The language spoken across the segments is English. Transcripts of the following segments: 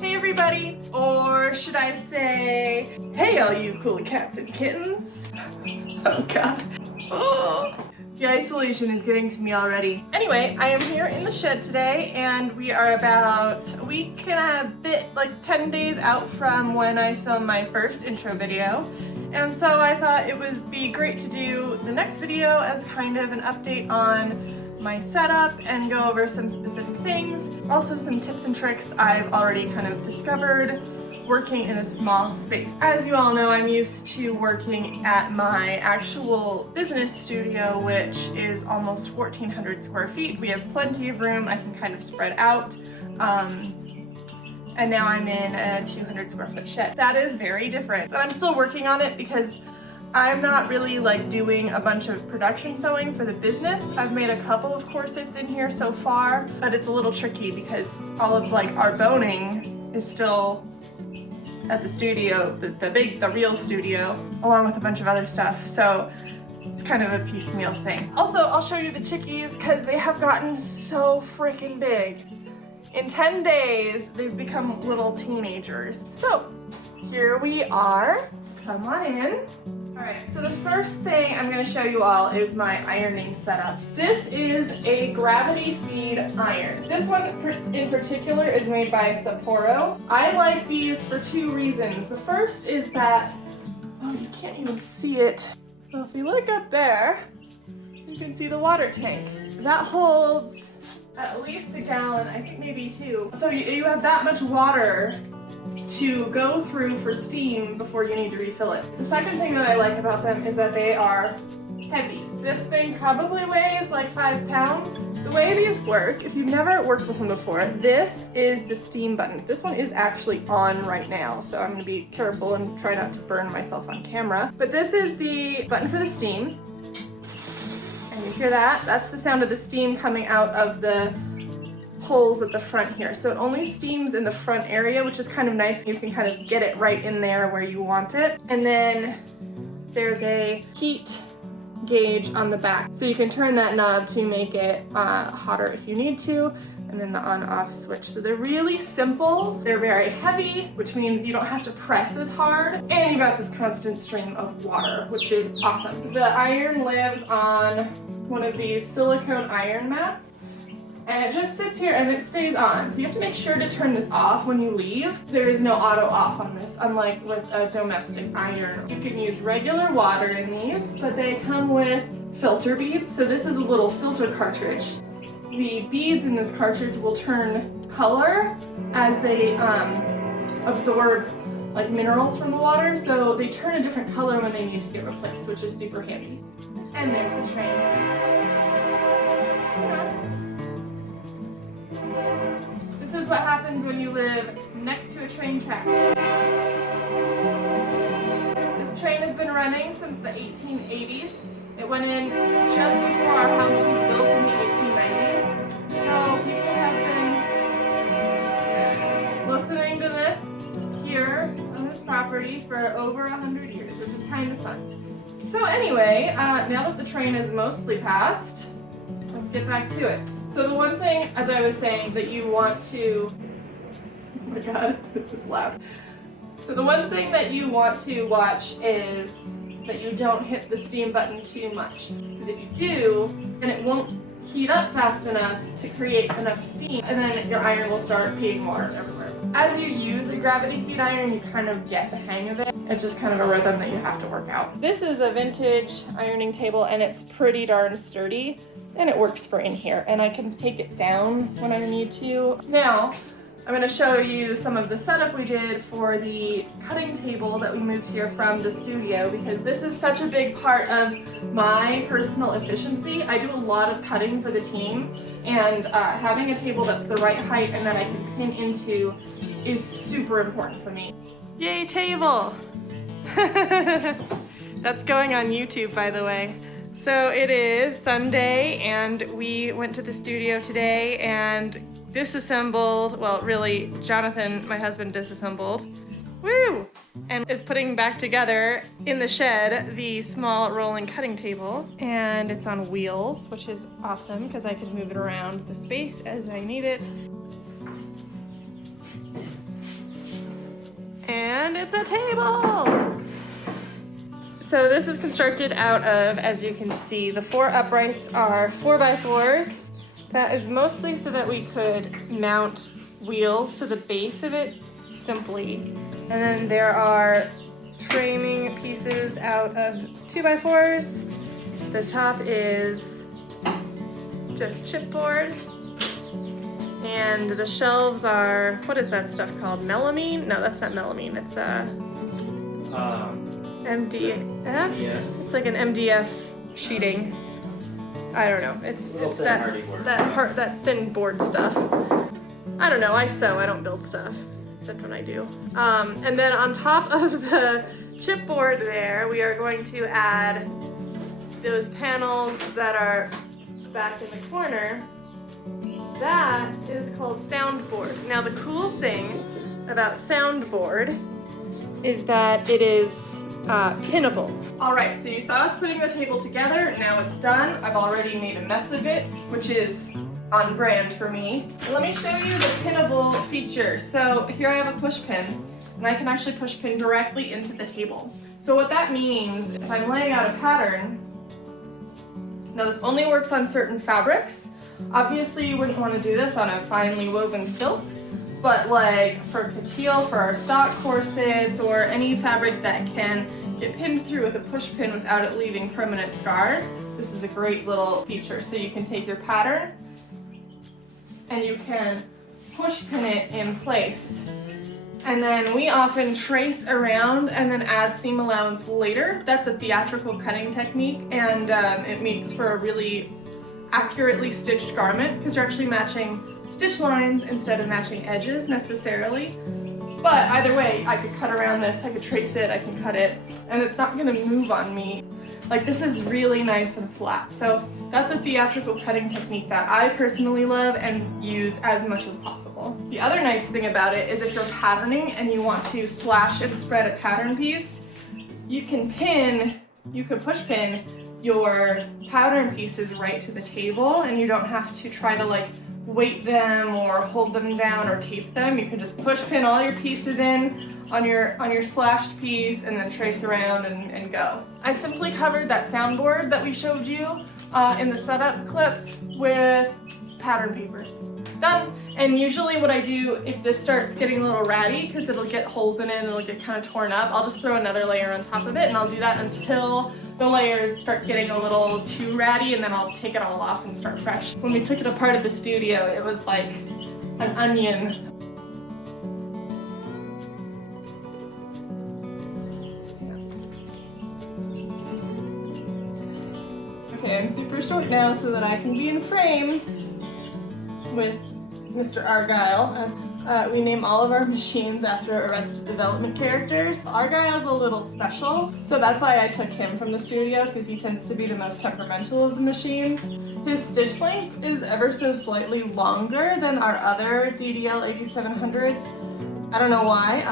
Everybody, or should I say, hey all you cool cats and kittens. Oh god. Oh. The isolation is getting to me already. Anyway, I am here in the shed today and we are about a week and a bit, like 10 days out from when I filmed my first intro video. And so I thought it would be great to do the next video as kind of an update on my setup and go over some specific things. Also some tips and tricks I've already kind of discovered working in a small space. As you all know, I'm used to working at my actual business studio, which is almost 1,400 square feet. We have plenty of room, I can kind of spread out. And now I'm in a 200 square foot shed. That is very different. And I'm still working on it because I'm not really like doing a bunch of production sewing for the business. I've made a couple of corsets in here so far, but it's a little tricky because all of like our boning is still at the studio, the real studio, along with a bunch of other stuff. So it's kind of a piecemeal thing. Also, I'll show you the chickies because they have gotten so freaking big. In 10 days, they've become little teenagers. So here we are. Come on in. Alright, so the first thing I'm going to show you all is my ironing setup. This is a gravity feed iron. This one in particular is made by Sapporo. I like these for two reasons. The first is that, oh, you can't even see it. Well, if you look up there, you can see the water tank. That holds at least a gallon, I think maybe 2. So you have that much water to go through for steam before you need to refill it. The second thing that I like about them is that they are heavy. This thing probably weighs like 5 pounds. The way these work, if you've never worked with them before, this is the steam button. This one is actually on right now, so I'm gonna be careful and try not to burn myself on camera. But this is the button for the steam. And you hear that? That's the sound of the steam coming out of the holes at the front here. So it only steams in the front area, which is kind of nice. You can kind of get it right in there where you want it. And then there's a heat gauge on the back. So you can turn that knob to make it hotter if you need to, and then the on-off switch. So they're really simple. They're very heavy, which means you don't have to press as hard. And you got this constant stream of water, which is awesome. The iron lives on one of these silicone iron mats. And it just sits here and it stays on. So you have to make sure to turn this off when you leave. There is no auto off on this, unlike with a domestic iron. You can use regular water in these, but they come with filter beads. So this is a little filter cartridge. The beads in this cartridge will turn color as they absorb like minerals from the water. So they turn a different color when they need to get replaced, which is super handy. And there's the train. This is what happens when you live next to a train track. This train has been running since the 1880s. It went in just before our house was built in the 1890s. So people have been listening to this here on this property for over 100 years, which is kind of fun. So anyway, now that the train is mostly passed, let's get back to it. So the one thing, as I was saying, that you want to, oh my god, it was loud. So the one thing that you want to watch is that you don't hit the steam button too much. Because if you do, then it won't heat up fast enough to create enough steam, and then your iron will start peeing water everywhere. As you use a gravity feed iron, you kind of get the hang of it. It's just kind of a rhythm that you have to work out. This is a vintage ironing table, and it's pretty darn sturdy. And it works for in here, and I can take it down when I need to. Now, I'm going to show you some of the setup we did for the cutting table that we moved here from the studio, because this is such a big part of my personal efficiency. I do a lot of cutting for the team, and having a table that's the right height and that I can pin into is super important for me. Yay, table! That's going on YouTube, by the way. So it is Sunday, and we went to the studio today and disassembled, well, really, Jonathan, my husband, disassembled. Woo! And is putting back together in the shed the small rolling cutting table. And it's on wheels, which is awesome because I can move it around the space as I need it. And it's a table! So this is constructed out of, as you can see, the 4 uprights are 4x4s. That is mostly so that we could mount wheels to the base of it simply. And then there are framing pieces out of 2x4s. The top is just chipboard. And the shelves are, what is that stuff called? Melamine? No, that's not melamine. It's MDF? Yeah. It's like an MDF sheeting. I don't know. It's that thin board stuff. I don't know. I sew. I don't build stuff. Except when I do. And then on top of the chipboard there, we are going to add those panels that are back in the corner. That is called soundboard. Now the cool thing about soundboard is that it is pinnable. All right, so you saw us putting the table together. Now it's done. I've already made a mess of it, which is on brand for me. Let me show you the pinnable feature. So here I have a push pin, and I can actually push pin directly into the table. So what that means, if I'm laying out a pattern, now this only works on certain fabrics. Obviously you wouldn't want to do this on a finely woven silk, but like for couture, for our stock corsets, or any fabric that can get pinned through with a push pin without it leaving permanent scars, this is a great little feature. So you can take your pattern and you can push pin it in place. And then we often trace around and then add seam allowance later. That's a theatrical cutting technique, and it makes for a really accurately stitched garment because you're actually matching stitch lines instead of matching edges necessarily. But either way, I could cut around this, I could trace it, I can cut it, and it's not gonna move on me. Like, this is really nice and flat. So that's a theatrical cutting technique that I personally love and use as much as possible. The other nice thing about it is if you're patterning and you want to slash and spread a pattern piece, you can push pin your pattern pieces right to the table, and you don't have to try to like weight them or hold them down or tape them. You can just push pin all your pieces in on your slashed piece and then trace around and go. I simply covered that soundboard that we showed you in the setup clip with pattern paper. Done. And usually what I do, if this starts getting a little ratty, because it'll get holes in it and it'll get kind of torn up, I'll just throw another layer on top of it, and I'll do that until the layers start getting a little too ratty, and then I'll take it all off and start fresh. When we took it apart at the studio, it was like an onion. Okay, I'm super short now so that I can be in frame with Mr. Argyle. We name all of our machines after Arrested Development characters. Argyle's a little special, so that's why I took him from the studio, because he tends to be the most temperamental of the machines. His stitch length is ever so slightly longer than our other DDL 8700s. I don't know why.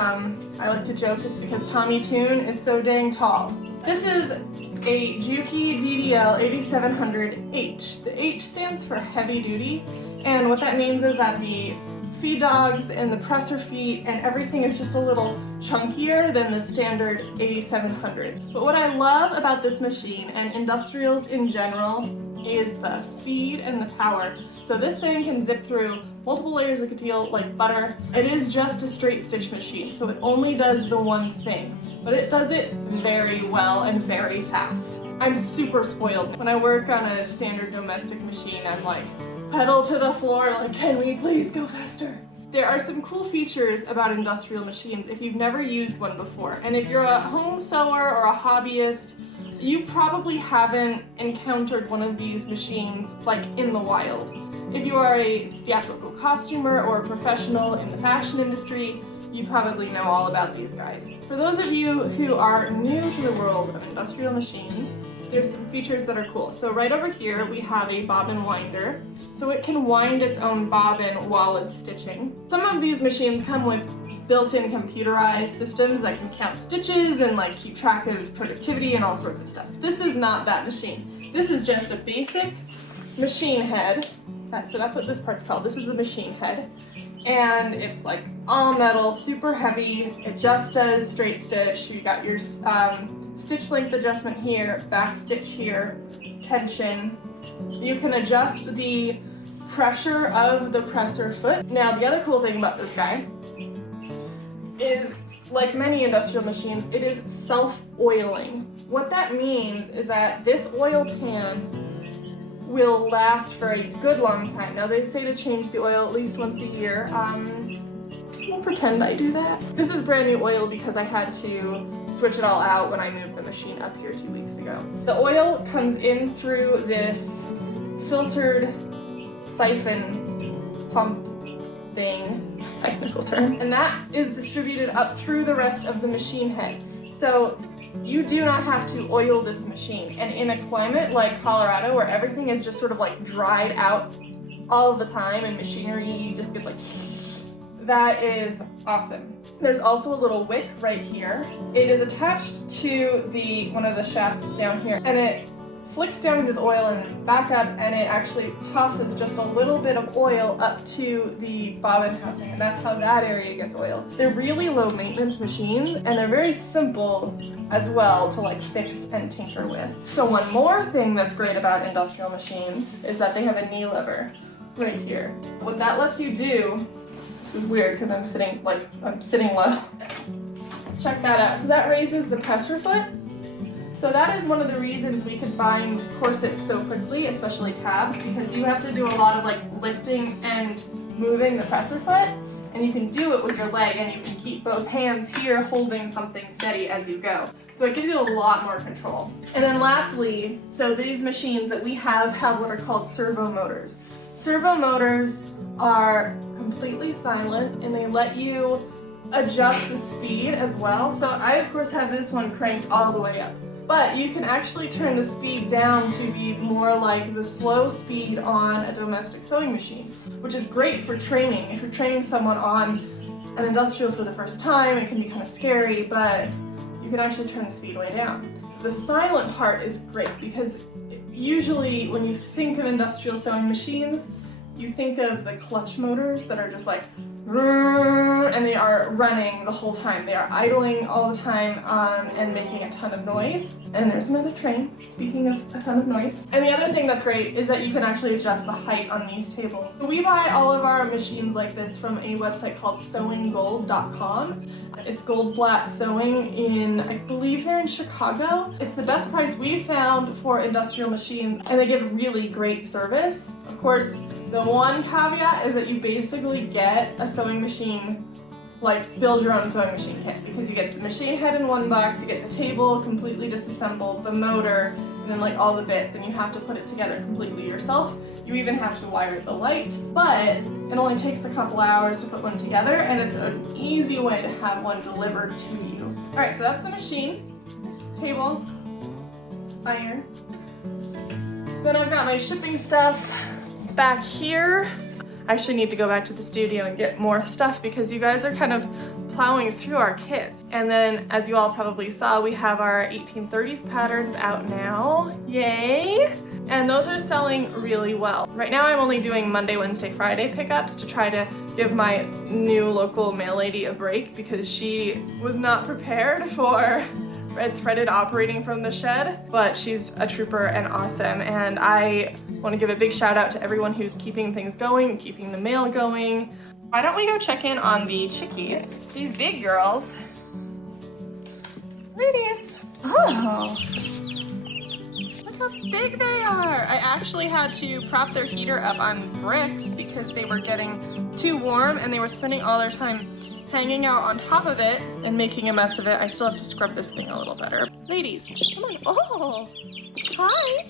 I like to joke it's because Tommy Toon is so dang tall. This is a Juki DDL 8700H. The H stands for heavy duty, and what that means is that the feed dogs and the presser feet and everything is just a little chunkier than the standard 8700s. But what I love about this machine, and industrials in general, is the speed and the power. So this thing can zip through multiple layers of couture like butter. It is just a straight stitch machine, so it only does the one thing, but it does it very well and very fast. I'm super spoiled. When I work on a standard domestic machine, I'm like, pedal to the floor, like, can we please go faster? There are some cool features about industrial machines if you've never used one before. And if you're a home sewer or a hobbyist, you probably haven't encountered one of these machines like in the wild. If you are a theatrical costumer or a professional in the fashion industry, you probably know all about these guys. For those of you who are new to the world of industrial machines, there's some features that are cool. So right over here we have a bobbin winder. So it can wind its own bobbin while it's stitching. Some of these machines come with built-in computerized systems that can count stitches and like keep track of productivity and all sorts of stuff. This is not that machine. This is just a basic machine head. So that's what this part's called. This is the machine head. And it's like all metal, super heavy. It just does straight stitch. You got your stitch length adjustment here, back stitch here, tension. You can adjust the pressure of the presser foot. Now the other cool thing about this guy is, like many industrial machines, it is self-oiling. What that means is that this oil pan will last for a good long time. Now they say to change the oil at least once a year. We'll pretend I do that. This is brand new oil because I had to switch it all out when I moved the machine up here 2 weeks ago. The oil comes in through this filtered siphon pump thing, technical term, and that is distributed up through the rest of the machine head. So you do not have to oil this machine. And in a climate like Colorado where everything is just sort of like dried out all the time and machinery just gets like, that is awesome. There's also a little wick right here. It is attached to one of the shafts down here, and it flicks down into the oil and back up, and it actually tosses just a little bit of oil up to the bobbin housing, and that's how that area gets oiled. They're really low maintenance machines, and they're very simple as well to like fix and tinker with. So one more thing that's great about industrial machines is that they have a knee lever right here. What that lets you do, this is weird because I'm sitting low. Check that out. So that raises the presser foot. So that is one of the reasons we could bind corsets so quickly, especially tabs, because you have to do a lot of like lifting and moving the presser foot, and you can do it with your leg, and you can keep both hands here holding something steady as you go. So it gives you a lot more control. And then lastly, so these machines that we have what are called servo motors. Servo motors are completely silent, and they let you adjust the speed as well. So I of course have this one cranked all the way up. But you can actually turn the speed down to be more like the slow speed on a domestic sewing machine, which is great for training. If you're training someone on an industrial for the first time, it can be kind of scary, but you can actually turn the speed way down. The silent part is great because usually when you think of industrial sewing machines, you think of the clutch motors that are just like, and they are running the whole time. They are idling all the time and making a ton of noise. And there's another train, speaking of a ton of noise. And the other thing that's great is that you can actually adjust the height on these tables. So we buy all of our machines like this from a website called sewinggold.com. It's Goldblatt Sewing in, I believe they're in Chicago. It's the best price we've found for industrial machines, and they give really great service. Of course, the one caveat is that you basically get a sewing machine, like build your own sewing machine kit, because you get the machine head in one box, you get the table completely disassembled, the motor, and then like all the bits, and you have to put it together completely yourself. You even have to wire the light, but it only takes a couple hours to put one together, and it's an easy way to have one delivered to you. All right, so that's the machine, table, iron. Then I've got my shipping stuff back here. I actually need to go back to the studio and get more stuff because you guys are kind of plowing through our kits. And then, as you all probably saw, we have our 1830s patterns out now. Yay! And those are selling really well. Right now I'm only doing Monday, Wednesday, Friday pickups to try to give my new local mail lady a break because she was not prepared for Redthreaded operating from the shed, but she's a trooper and awesome, and I want to give a big shout out to everyone who's keeping things going, keeping the mail going. Why don't we go check in on the chickies? These big girls. Ladies. Oh, look how big they are. I actually had to prop their heater up on bricks because they were getting too warm and they were spending all their time hanging out on top of it and making a mess of it. I still have to scrub this thing a little better. Ladies, come on. Oh, hi.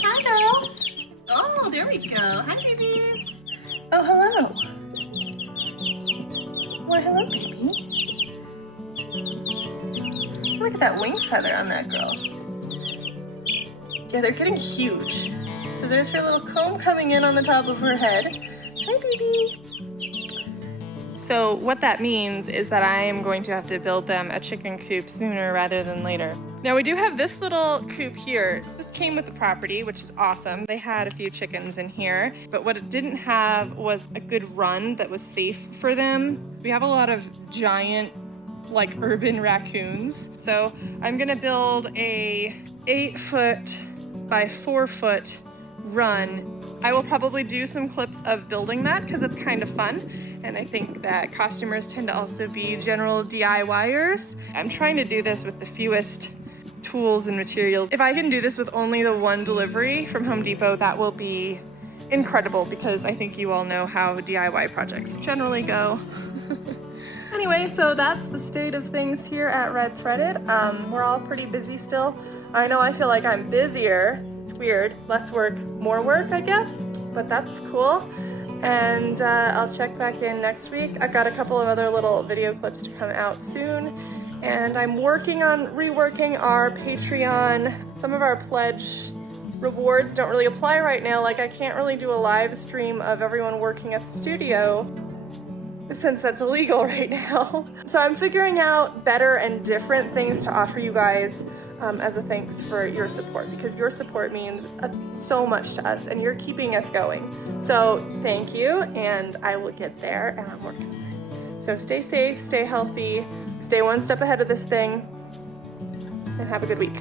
Hi, girls. Oh, there we go. Hi, babies. Oh, hello. Why, hello, baby. Look at that wing feather on that girl. Yeah, they're getting huge. So there's her little comb coming in on the top of her head. Hi, baby. So what that means is that I am going to have to build them a chicken coop sooner rather than later. Now we do have this little coop here. This came with the property, which is awesome. They had a few chickens in here, but what it didn't have was a good run that was safe for them. We have a lot of giant, like urban raccoons. So I'm gonna build a 8-foot by 4-foot run. I will probably do some clips of building that because it's kind of fun. And I think that costumers tend to also be general DIYers. I'm trying to do this with the fewest tools and materials. If I can do this with only the one delivery from Home Depot, that will be incredible because I think you all know how DIY projects generally go. Anyway, so that's the state of things here at Redthreaded. We're all pretty busy still. I know I feel like I'm busier. It's weird. Less work, more work, I guess. But that's cool. And I'll check back in next week. I've got a couple of other little video clips to come out soon. And I'm working on reworking our Patreon. Some of our pledge rewards don't really apply right now. Like I can't really do a live stream of everyone working at the studio since that's illegal right now. So I'm figuring out better and different things to offer you guys as a thanks for your support, because your support means so much to us and you're keeping us going. So thank you, and I will get there, and I'm working on it. So stay safe, stay healthy, stay one step ahead of this thing, and have a good week.